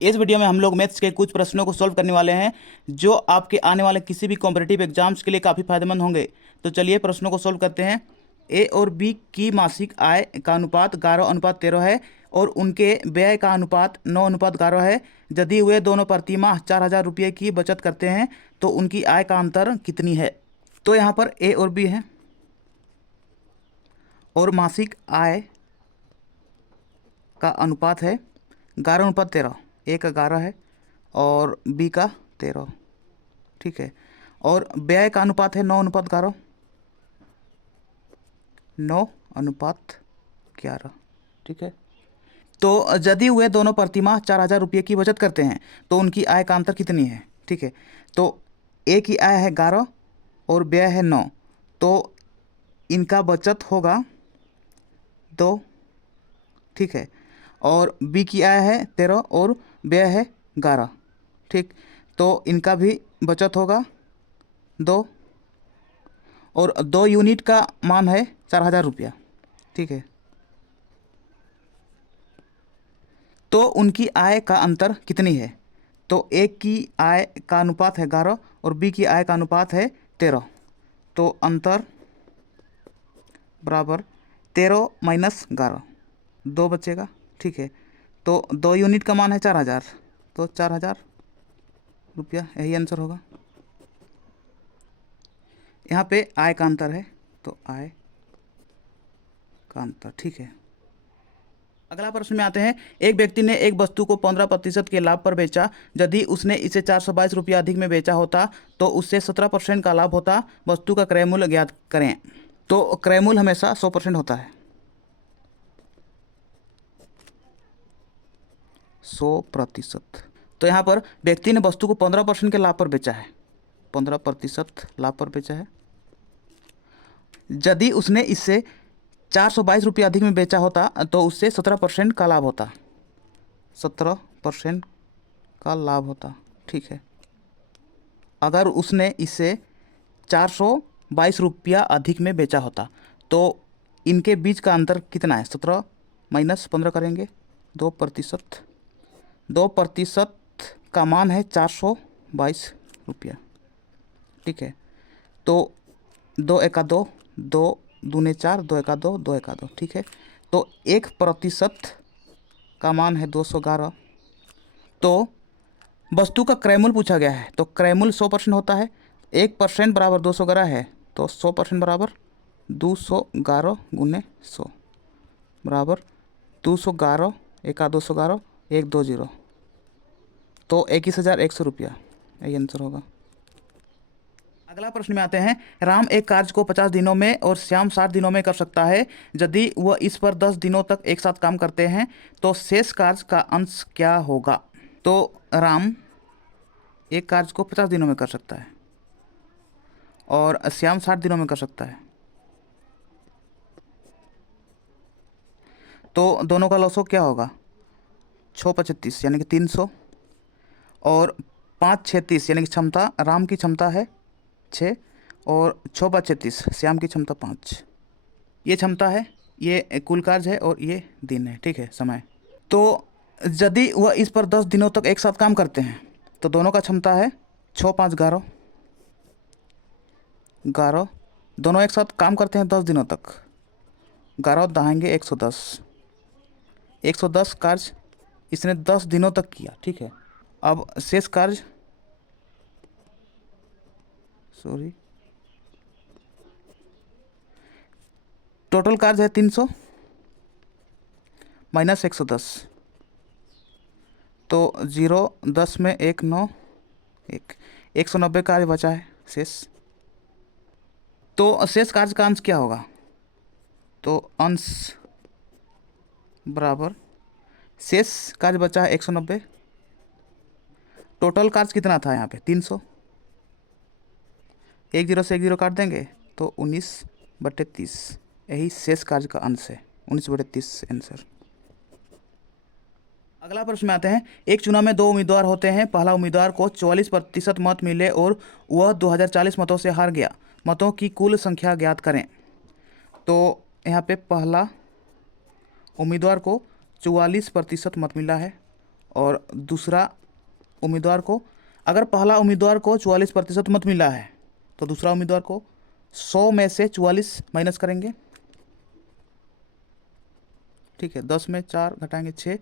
इस वीडियो में हम लोग मैथ्स के कुछ प्रश्नों को सॉल्व करने वाले हैं जो आपके आने वाले किसी भी कॉम्पिटिटिव एग्जाम्स के लिए काफ़ी फायदेमंद होंगे। तो चलिए प्रश्नों को सॉल्व करते हैं। ए और बी की मासिक आय का अनुपात 11:13 है और उनके व्यय का अनुपात 9:11 है। यदि वे दोनों प्रतिमाह 4,000 रुपये की बचत करते हैं तो उनकी आय का अंतर कितनी है। तो यहाँ पर ए और बी है और मासिक आय का अनुपात है 11:13। ए का 11 है और बी का 13, ठीक है। और व्यय का अनुपात है 9:11, 9:11, ठीक है। तो यदि वे दोनों प्रतिमाह 4,000 रुपये की बचत करते हैं तो उनकी आय का अंतर कितनी है, ठीक है। तो ए की आय है 11 और व्यय है 9, तो इनका बचत होगा 2, ठीक है। और बी की आय है 13 और व्यय है 11, ठीक। तो इनका भी बचत होगा 2 और 2 यूनिट का मान है 4,000 रुपया, ठीक है। तो उनकी आय का अंतर कितनी है। तो एक की आय का अनुपात है 11 और बी की आय का अनुपात है 13। तो अंतर बराबर 13 माइनस 11, 2 बचेगा, ठीक है। तो 2 यूनिट का मान है 4,000, तो 4,000 रुपया, यही आंसर होगा। यहाँ पे आय का अंतर है तो आय का अंतर, ठीक है। अगला प्रश्न में आते हैं। एक व्यक्ति ने एक वस्तु को 15% के लाभ पर बेचा। यदि उसने इसे 422 रुपया अधिक में बेचा होता तो उससे 17% का लाभ होता। वस्तु का क्रय मूल्य ज्ञात करें। तो क्रय मूल्य हमेशा 100% होता है, 100%। तो यहाँ पर व्यक्ति ने वस्तु को 15% के लाभ पर बेचा है, 15% लाभ पर बेचा है। यदि उसने इससे 422 रुपये अधिक में बेचा होता तो उससे 17% का लाभ होता, 17% का लाभ होता, ठीक है। अगर उसने इसे 422 रुपया अधिक में बेचा होता तो इनके बीच का अंतर कितना है। 17 माइनस 15 करेंगे, 2%। 2% का मान है 422 रुपया, ठीक है। तो 2 एका 2, 2 दूने 4, 2 एका 2, 2 एका 2, ठीक है। तो 1% का मान है 211। तो वस्तु का क्रय मूल्य पूछा गया है तो क्रय मूल्य 100% होता है। 1% बराबर 211 है तो 100% बराबर 211 गुने 100 बराबर 211 एका 211, 120, तो 21,100 रुपया, यही आंसर होगा। अगला प्रश्न में आते हैं। राम एक कार्य को 50 दिनों में और श्याम 60 दिनों में कर सकता है। यदि वह इस पर 10 दिनों तक एक साथ काम करते हैं तो शेष कार्य का अंश क्या होगा। तो राम एक कार्य को 50 दिनों में कर सकता है और श्याम 60 दिनों में कर सकता है। तो दोनों का लॉसो क्या होगा, 6×5 = यानी कि 300 और 5×6 = यानी कि क्षमता, राम की क्षमता है 6 और 6×6 श्याम की क्षमता 5। ये क्षमता है, ये कुल कार्य है और ये दिन है, ठीक है, समय। तो यदि वह इस पर 10 दिनों तक एक साथ काम करते हैं तो दोनों का क्षमता है 6, 5, 11, 11। दोनों एक साथ काम करते हैं 10 दिनों तक, 11 दहाएंगे 110, 110 कार्य इसने 10 दिनों तक किया, ठीक है। अब शेष कार्य, सॉरी, टोटल कार्य है 300 माइनस 110, तो 0, 10 में 1, 9, 1, 190 कार्य बचा है शेष। तो शेष कार्य का अंश क्या होगा। तो अंश बराबर शेष कार्य बचा है 190, टोटल कार्य कितना था यहाँ पे 300, 1 0 से 1 0 काट देंगे तो 19/30, यही शेष कार्य का अंश है, 19/30 आंसर। अगला प्रश्न में आते हैं। एक चुनाव में 2 उम्मीदवार होते हैं। पहला उम्मीदवार को 44% मत मिले और वह 2040 मतों से हार गया। मतों की कुल संख्या ज्ञात करें। तो यहाँ पे पहला उम्मीदवार को 44% मत मिला है और दूसरा उम्मीदवार को, अगर पहला उम्मीदवार को 44% मत मिला है तो दूसरा उम्मीदवार को 100 में से 44 माइनस करेंगे, ठीक है। 10 में 4 घटाएंगे 6,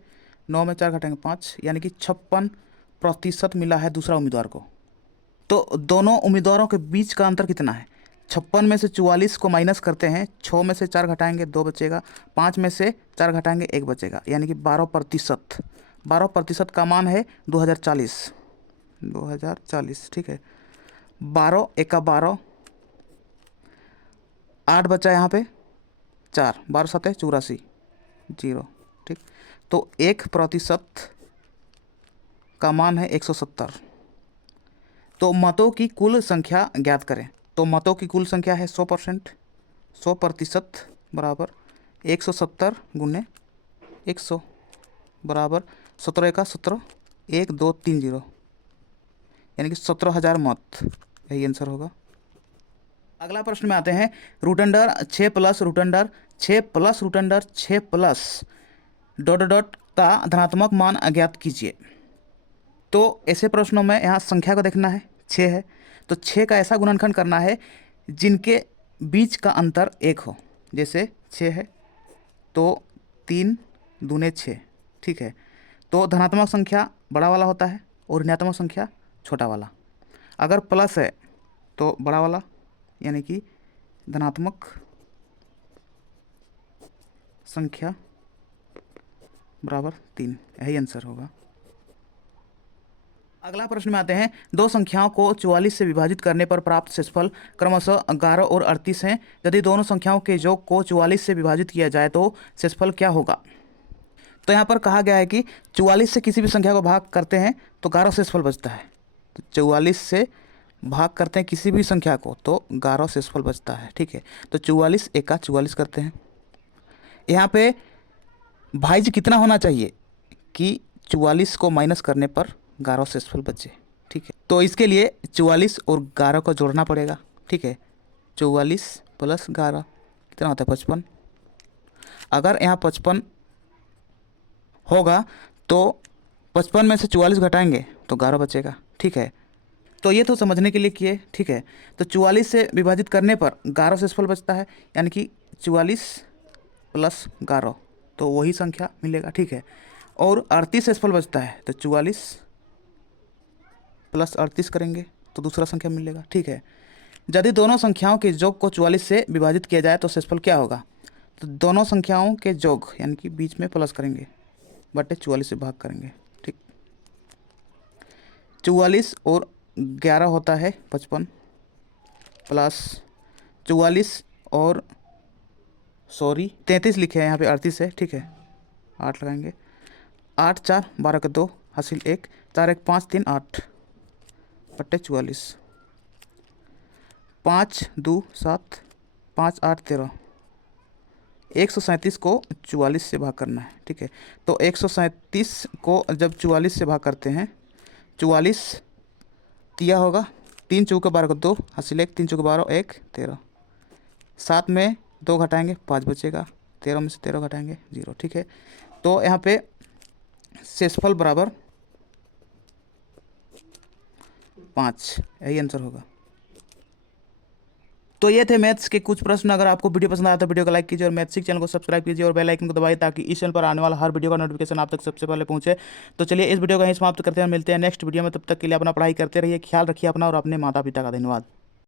9 में 4 घटाएंगे 5, यानी कि 56% मिला है दूसरा उम्मीदवार को। तो दोनों उम्मीदवारों के बीच का अंतर कितना है? 56 में से 44 को माइनस करते हैं, 6 में से 4 घटाएंगे 2 बचेगा, 5 में से 4 घटाएंगे 1 बचेगा, यानी कि 12%। 12% का मान है 2040, ठीक है। 12 एका 12, 8 बचा यहाँ पे 4, 12 7 84, 0, ठीक। तो 1% का मान है 170। तो मतों की कुल संख्या ज्ञात करें। तो मतों की कुल संख्या है 100%, 100% बराबर 170 गुने 100 बराबर 17 एका 17, 1 2 3 0, यानी कि 17,000 मत, यही आंसर होगा। अगला प्रश्न में आते हैं, root under 6 plus root under 6 plus root under 6 plus dot dot का धनात्मक मान अज्ञात कीजिए। तो ऐसे प्रश्नों में यहाँ संख्या को देखना है, 6 है तो 6 का ऐसा गुणनखंड करना है जिनके बीच का अंतर 1 हो। जैसे 6 है तो 3 दूने 6, ठीक है। तो धनात्मक संख्या बड़ा वाला होता है और ऋणात्मक संख्या छोटा वाला। अगर प्लस है तो बड़ा वाला, यानी कि धनात्मक संख्या बराबर 3, यही आंसर होगा। अगला प्रश्न में आते हैं, दो संख्याओं को 44 से विभाजित करने पर प्राप्त शेषफल क्रमशः 11 और 38 हैं। यदि दोनों संख्याओं के योग को 44 से विभाजित किया जाए तो शेषफल क्या होगा? तो यहाँ पर कहा गया है कि 44 से किसी भी संख्या को भाग करते हैं तो 11 शेषफल बचता है। तो 44 से भाग करते हैं किसी भी संख्या को तो 11 शेषफल बचता है, ठीक है। तो 44 एका 44 करते हैं। यहाँ पे भाज्य कितना होना चाहिए कि 44 को माइनस करने पर 11 शेषफल बचे, ठीक है। तो इसके लिए 44 और 11 को जोड़ना पड़ेगा, ठीक है। 44 प्लस 11 कितना होता है? 55। अगर यहाँ 55 होगा तो 55 में से 44 घटाएंगे तो 11 बचेगा, ठीक है। तो ये तो समझने के लिए किए, ठीक है। तो 44 से विभाजित करने पर 11 शेषफल बचता है, यानी कि 44 प्लस 11 तो वही संख्या मिलेगा, ठीक है। और 38 शेषफल बचता है तो 44 प्लस 38 करेंगे तो दूसरा संख्या मिलेगा, ठीक है। यदि दोनों संख्याओं के योग को 44 से विभाजित किया जाए तो शेषफल क्या होगा? तो दोनों संख्याओं के योग यानी कि बीच में प्लस करेंगे बटे 44 से भाग करेंगे, ठीक। 44 और 11 होता है 55 प्लस 44 और 33 लिखे हैं यहाँ पे 38 है, ठीक है। 8 लगाएंगे, 8 4 12 के 2 हासिल 1, 4 1 5 3 8 बट्टे 44, 5 2 7 5 8 13, 137 को 44 से भाग करना है, ठीक है। तो 137 को जब 44 से भाग करते हैं, 44 तिया होगा, 3 चौके 12 को 2 हासिल 1, 3 चौके 12 1 13, 7 में 2 घटाएंगे 5 बचेगा, 13 में से 13 घटाएंगे 0, ठीक है। तो यहाँ पे शेषफल बराबर 5, यही आंसर होगा। तो ये थे मैथ्स के कुछ प्रश्न। अगर आपको वीडियो पसंद आया तो वीडियो को लाइक कीजिए और मैथ्स चैनल को सब्सक्राइब कीजिए और बेल आइकन को दबाइए ताकि इस चैनल पर आने वाला हर वीडियो का नोटिफिकेशन आप तक सबसे पहले पहुंचे। तो चलिए इस वीडियो को यहीं समाप्त करते हैं, मिलते हैं नेक्स्ट वीडियो में। तब तक के लिए अपना पढ़ाई करते रहिए, ख्याल रखिए अपना और अपने माता पिता का। धन्यवाद।